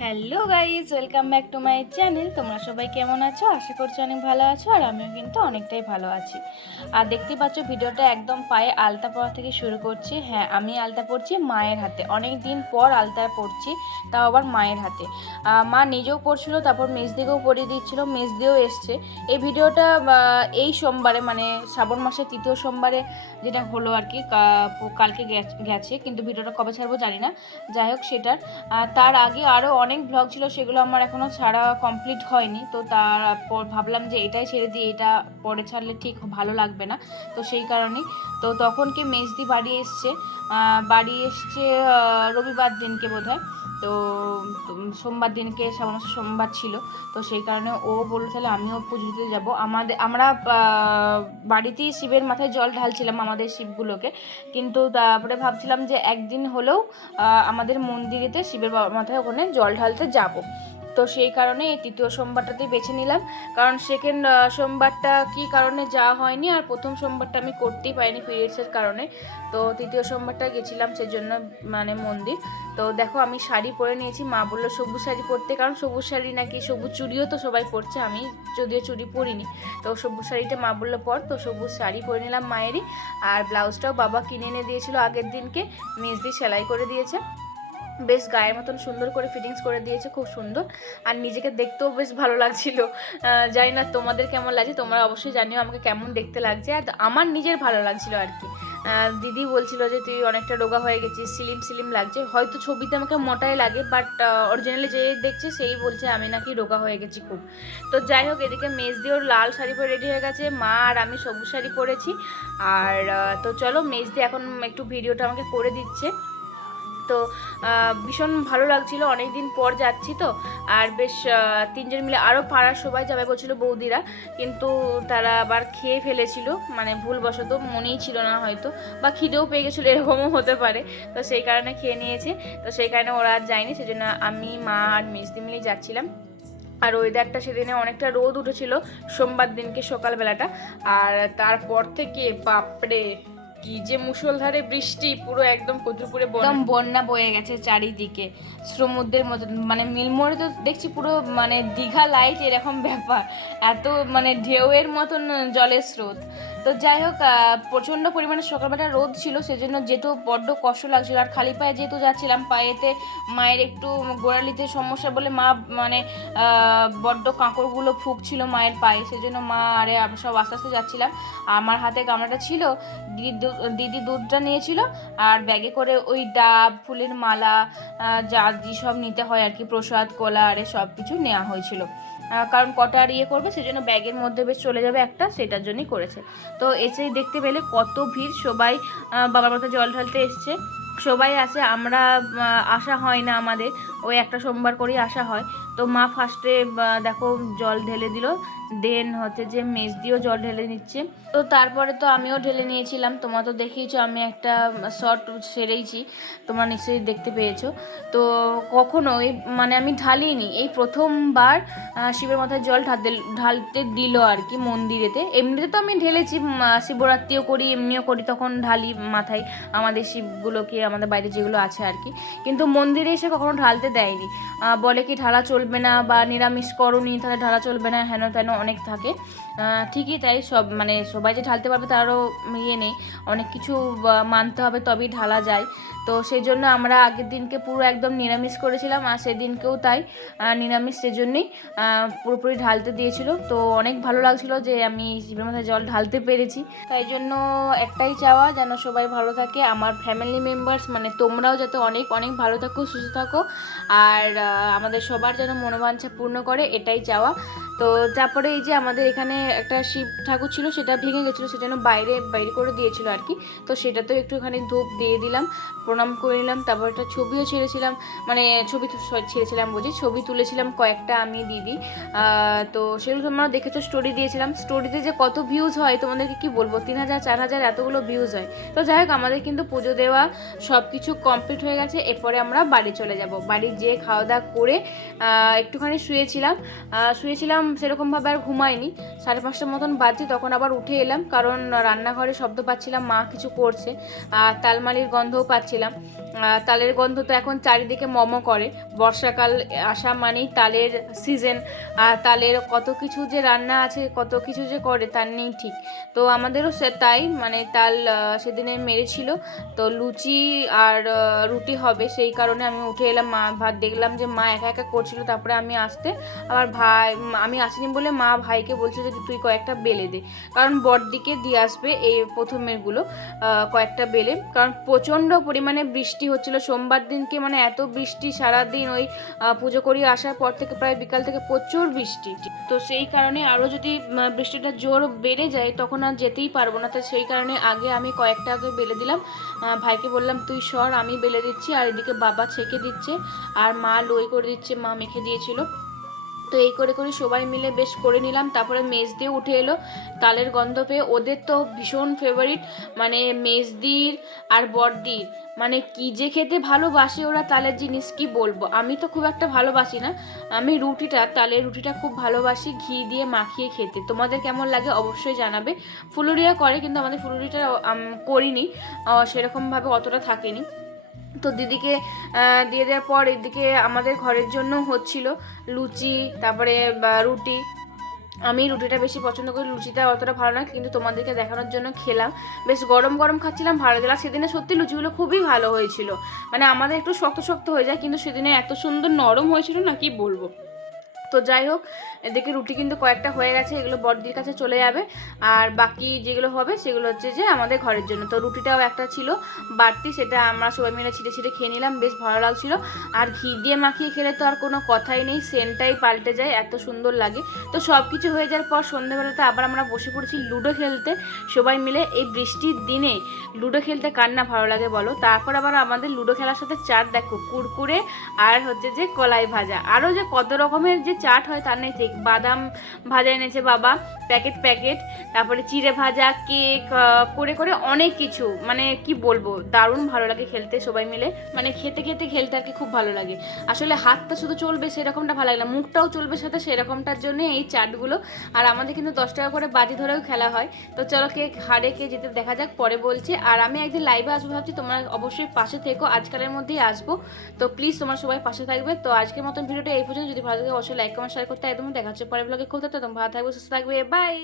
Hello guys welcome back to my channel. তোমরা সবাই কেমন আছো? আশা করছি অনেক ভালো আছো আর আমিও কিন্তু অনেকটাই ভালো আছি। আর দেখতে পাচ্ছ, ভিডিওটা একদম পায়ে আলতা পরা থেকে শুরু করছি। হ্যাঁ আমি আলতা পরছি মায়ের হাতে। অনেক দিন পর আলতা পরছি তাও আবার মায়ের হাতে। মা নিজেও পড়ছিল, তারপর মেজদিকেও পরিয়ে দিচ্ছিল, মেজদিও এসছে। এই ভিডিওটা এই সোমবারে মানে শ্রাবণ মাসের তৃতীয় সোমবারে যেটা হলো আর কি কালকে গেছে কিন্তু ভিডিওটা কবে ছাড়বো জানি না। যাই হোক, সেটার। তার আগে আরও অনেক ব্লগ ছিল, সেগুলো আমার এখনও ছাড়া কমপ্লিট হয়নি। তো তারপর ভাবলাম যে এটাই ছেড়ে দিই এটা পরে ছাড়লে ঠিক ভালো লাগবে না, তো সেই কারণেই। তো তখন কি মেজদি বাড়ি এসছে বাড়ি এসছে রবিবার দিনকে বোধ হয় তো সোমবার দিনকে সমস্ত সোমবার ছিল। তো সেই কারণে ও বলল, তাহলে আমিও পুজো দিতে যাব। আমাদের আমরা বাড়িতেই শিবের মাথায় জল ঢালছিলাম আমাদের শিবগুলোকে। কিন্তু তারপরে ভাবছিলাম যে একদিন হলেও আমাদের মন্দিরেতে শিবের মাথায় ওখানে জল ঢালতে যাব। তো সেই কারণে এই তৃতীয় সোমবারটাতেই বেছে নিলাম। কারণ সেকেন্ড সোমবারটা কি কারণে যাওয়া হয়নি আর প্রথম সোমবারটা আমি করতেই পারিনি পিরিয়ডসের কারণে। তো তৃতীয় সোমবারটা গেছিলাম সেজন্য মানে মন্দির। তো দেখো আমি শাড়ি পরে নিয়েছি, মা বলল সবুজ শাড়ি পরতে, কারণ সবুজ শাড়ি নাকি সবুজ চুড়িও তো সবাই পরছে, আমি যদিও চুড়ি পরিনি। তো সবুজ শাড়িটা মা বলল পর, তো সবুজ শাড়ি পরে নিলাম মায়েরই। আর ব্লাউজটাও বাবা কিনে এনে দিয়েছিল আগের দিনকে, মেজদি সেলাই করে দিয়েছে। বেশ গায়ের মতন সুন্দর করে ফিটিংস করে দিয়েছে, খুব সুন্দর। আর নিজেকে দেখতেও বেশ ভালো লাগছিল। জানি না তোমাদের কেমন লাগছে, তোমরা অবশ্যই জানিও আমাকে কেমন দেখতে লাগছে। আর আমার নিজের ভালো লাগছিল আর কি। দিদি বলছিল যে, তুই অনেকটা রোগা হয়ে গেছিস, সিলিম সিলিম লাগছে। হয়তো ছবিতে আমাকে মোটাই লাগে বাট অরিজিনালি যে দেখছে সেই বলছে, আমি নাকি রোগা হয়ে গেছি খুব। তো যাই হোক, এদিকে মেজ দিয়ে ওর লাল শাড়ি পরে রেডি হয়ে গেছে। মা আর আমি সবুজ শাড়ি পরেছি। আর তো চলো মেজ দিয়ে এখন একটু ভিডিওটা আমাকে করে দিচ্ছে। তো ভীষণ ভালো লাগছিল। অনেক দিন পর যাচ্ছি তো। আর বেশ তিনজন মিলে আরও পাড়ার সবাই যাবে বলছিল বৌদিরা। কিন্তু তারা আবার খেয়ে ফেলেছিল। মানে ভুলবশত মনেই ছিল না হয়তো। বা খিদেও পেয়ে গেছিল, এরকমও হতে পারে। তো সেই কারণে খেয়ে নিয়েছে। তো সেই কারণে ওরা আর যায়নি। সেজন্য আমি, মা আর মিসদি মিলে যাচ্ছিলাম। আর ওয়েদারটা সেদিনে অনেকটা রোদ উঠেছিল সোমবার দিনকে সকালবেলাটা। আর তারপর থেকে, বাপরে! কি যে মুষলধারে বৃষ্টি, পুরো একদম কচুপুরে একদম বন্যা বয়ে গেছে চারিদিকে। সমুদ্রের মতন মানে মিলমোড়ে তো দেখছি পুরো মানে দীঘা লাইট এরকম ব্যাপার। এত মানে ঢেউয়ের মতন জলের স্রোত। তো যাই হোক প্রচণ্ড পরিমাণে সকালবেলা রোদ ছিল, সেজন্য যেহেতু বড্ড কষ্ট লাগছিল, আর খালি পায়ে যেহেতু যাচ্ছিলাম, পায়েতে মায়ের একটু গোড়ালিতে সমস্যা বলে মা মানে বড্ড কাঁকড়গুলো ফুকছিল মায়ের পায়ে, সেজন্য মা আরে সব আস্তে আস্তে যাচ্ছিলাম। আমার হাতে গামলাটা ছিল, দিদি দুধটা নিয়েছিল, আর ব্যাগে করে ওই ডাব, ফুলের মালা যা সব নিতে হয় আর কি, প্রসাদ, কলা, আরে সব কিছু নেওয়া হয়েছিল। কারণ কটা আর ইয়ে করবে, সেই জন্য ব্যাগের মধ্যে বেশ চলে যাবে একটা, সেটার জন্যই করেছে। তো এসেই দেখতে পেলে কত ভিড়, সবাই বাবার মাথা জল ঢালতে এসছে। সবাই আসে আমরা আসা হয় না আমাদের। ওই একটা সোমবার করেই আসা হয়। তো মা ফার্স্টে দেখো জল ঢেলে দিল দেন হচ্ছে যে মেজ দিয়েও জল ঢেলে নিচ্ছে। তো তারপরে তো আমিও ঢেলে নিয়েছিলাম, তোমরা তো দেখিয়েছো আমি একটা শর্ট সেরেইছি তোমরা নিশ্চয়ই দেখতে পেয়েছ। তো কখনোই মানে আমি ঢালিনি, এই প্রথমবার শিবের মাথায় জল ঢালতে ঢালতে দিল আর কি মন্দিরেতে। এমনিতে তো আমি ঢেলেছি শিবরাত্রিও করি, এমনিও করি, তখন ঢালি মাথায় আমাদের শিবগুলোকে, আমাদের বাইরে যেগুলো আছে আর কি। কিন্তু মন্দিরে এসে কখনো ঢালতে দেয়নি। বলে কি ঢালা চলবে? না বা নিরামিষ করনি, তাহলে ঢালা চলবে না, হেন তেন অনেক থাকে। ঠিকই তাই সব মানে সবাই যে ঢালতে পারবে তারও ইয়ে নেই, অনেক কিছু মানতে হবে তবেই ঢালা যায়। তো সেই জন্য আমরা আগের দিনকে পুরো একদম নিরামিষ করেছিলাম, আর সেদিনকেও তাই নিরামিষ সেজন্যই পুরোপুরি ঢালতে দিয়েছিল। তো অনেক ভালো লাগছিল যে আমি শিবের মাথায় জল ঢালতে পেরেছি। তাই জন্য একটাই চাওয়া, যেন সবাই ভালো থাকে, আমার ফ্যামিলি মেম্বার্স মানে তোমরাও যাতে অনেক অনেক ভালো থাকো, সুস্থ থাকো, আর আমাদের সবার যেন মনোবাঞ্ছা পূর্ণ করে, এটাই চাওয়া। তো তারপরে এই যে আমাদের এখানে একটা শিব ঠাকুর ছিল, সেটা ভেঙে গেছিল, সেজন্য বাইরে বাইরে করে দিয়েছিল আর কি। তো সেটা সেটাতেও একটুখানি ধূপ দিয়ে দিলাম, প্রণাম করে নিলাম, তারপর একটা ছবিও ছেড়েছিলাম মানে ছবি তো ছেড়েছিলাম বুঝি ছবি তুলেছিলাম কয়েকটা আমি দিদি। তো সেগুলো তোমরা দেখেছ স্টোরি দিয়েছিলাম। স্টোরিতে যে কত ভিউজ হয়, তোমাদেরকে কি বলব? তিন হাজার, চার হাজার এতগুলো ভিউজ হয়। তো যাই হোক, আমাদের কিন্তু পুজো দেওয়া সব কিছু কমপ্লিট হয়ে গেছে, এরপরে আমরা বাড়ি চলে যাব। বাড়ি যেয়ে খাওয়া দাওয়া করে একটুখানি শুয়েছিলাম। শুয়েছিলাম সেরকমভাবে আর ঘুমাইনি। সাড়ে পাঁচটার মতন বাজছে, তখন আবার উঠে এলাম, কারণ রান্নাঘরে শব্দ পাচ্ছিলাম, মা কিছু করছে। আর তালমালির গন্ধও পাচ্ছিলাম। তালের গন্ধ তো এখন চারিদিকে মম করে। বর্ষাকাল আসা মানেই তালের সিজন তালের কত কিছু যে রান্না আছে, কত কিছু যে করে, তার নেই ঠিক। তো আমাদেরও সে তাই মানে তাল সেদিনে মেরেছিল। তো লুচি আর রুটি হবে, সেই কারণে আমি উঠে এলাম, মা ভাত দেখলাম যে মা একা একা করছিল তারপরে আমি আসতে আমার ভাই আমি আসিনি বলে মা ভাইকে বলছে যে তুই কয়েকটা বেলে দে। কারণ বড়দিকে দিয়ে আসবে এই প্রথমেরগুলো কয়েকটা বেলে। কারণ প্রচণ্ড পরিমাণে বৃষ্টি হচ্ছিল। সোমবার দিনকে মানে এত বৃষ্টি সারাদিন ওই পুজো করিয়ে আসার পর থেকে প্রায় বিকাল থেকে প্রচুর বৃষ্টি। তো সেই কারণে আরও যদি বৃষ্টিটা জোর বেড়ে যায় তখন আর যেতেই পারব না। তো সেই কারণে আগে আমি কয়েকটা আগে বেলে দিলাম। ভাইকে বললাম, তুই সর, আমি বেলে দিচ্ছি। আর এদিকে বাবা ছেঁকে দিচ্ছে, আর মা লই করে দিচ্ছে। মা মেখে দিয়েছিল। তো এই করে করে সবাই মিলে বেশ করে নিলাম। তারপরে মেজদিও উঠে এলো। তালের গন্ধ পেয়ে ওদের তো ভীষণ ফেভারিট মানে মেজদির আর বড়দির মানে কি যে খেতে ভালোবাসে ওরা তালের জিনিস, কি বলব? আমি তো খুব একটা ভালোবাসি না। আমি রুটিটা, তালের রুটিটা খুব ভালোবাসি, ঘি দিয়ে মাখিয়ে খেতে। তোমাদের কেমন লাগে অবশ্যই জানাবে। ফুলুরিয়া করে, কিন্তু আমাদের ফুলুরিটা করিনি। সেরকমভাবে অতটা থাকেনি। তো দিদিকে দিয়ে দেওয়ার পর এদিকে আমাদের ঘরের জন্য হচ্ছিল লুচি, তারপরে রুটি। আমি রুটিটা বেশি পছন্দ করি, লুচিটা অতটা ভালো না, কিন্তু তোমাদেরকে দেখানোর জন্য খেলাম। বেশ গরম গরম খাচ্ছিলাম, ভালো গেল সেদিনে সত্যি লুচিগুলো খুবই ভালো হয়েছিল। মানে আমাদের একটু শক্ত শক্ত হয়ে যায়, কিন্তু সেদিনে এত সুন্দর নরম হয়েছিল না, কি বলব? তো যাই হোক, এদিকে রুটি কিন্তু কয়েকটা হয়ে গেছে, এগুলো বড়দির কাছে চলে যাবে। আর বাকি যেগুলো হবে, সেগুলো হচ্ছে যে আমাদের ঘরের জন্য। তো রুটিটাও একটা ছিল, বাড়তি সেটা আমরা সবাই মিলে ছিটে ছিটে খেয়ে নিলাম, বেশ ভালো লাগছিল। আর ঘি দিয়ে মাখিয়ে খেলে তো আর কোনো কথাই নেই, সেন্টটাই পাল্টে যায়, এত সুন্দর লাগে। তো সব কিছু হয়ে যাওয়ার পর সন্ধ্যেবেলাতে আবার আমরা বসে পড়েছি লুডো খেলতে, সবাই মিলে এই বৃষ্টির দিনে লুডো খেলতে কার না ভালো লাগে বলো? তারপর আবার আমাদের লুডো খেলার সাথে চাট, দেখো, কুরকুরে আর হচ্ছে যে কলাই ভাজা। আরও যে কত রকমের যে চাট হয় তার নেই বাদাম ভাজা এনেছে বাবা, প্যাকেট প্যাকেট, তারপরে চিড়ে ভাজা, কেক করে করে অনেক কিছু। মানে কি বলব, দারুণ ভালো লাগে খেলতে সবাই মিলে। মানে খেতে খেতে খেলতে আর কি খুব ভালো লাগে। আসলে হাতটা শুধু চলবে সেরকমটা ভালো লাগে না, মুখটাও চলবে সাথে সেরকমটার জন্য এই চাটগুলো। আর আমাদের কিন্তু দশ টাকা করে বাজি ধরেও খেলা হয়। তো চলো কে হারে কে যেতে দেখা যাক, পরে বলছে। আর আমি একদিন লাইভে আসব ভাবছি, তোমরা অবশ্যই পাশে থেকো, আজকালের মধ্যেই আসব। তো প্লিজ তোমার সবাই পাশে থাকবে। তো আজকের মতন ভিডিওটা এই পর্যন্ত। যদি ভালো লাগে অবশ্যই লাইক কমেন্ট শেয়ার করতে একদম দেখা হচ্ছে পরের ব্লগে খুব তো তোমরা ভালো থাকবে, সুস্থ থাকবে। বাই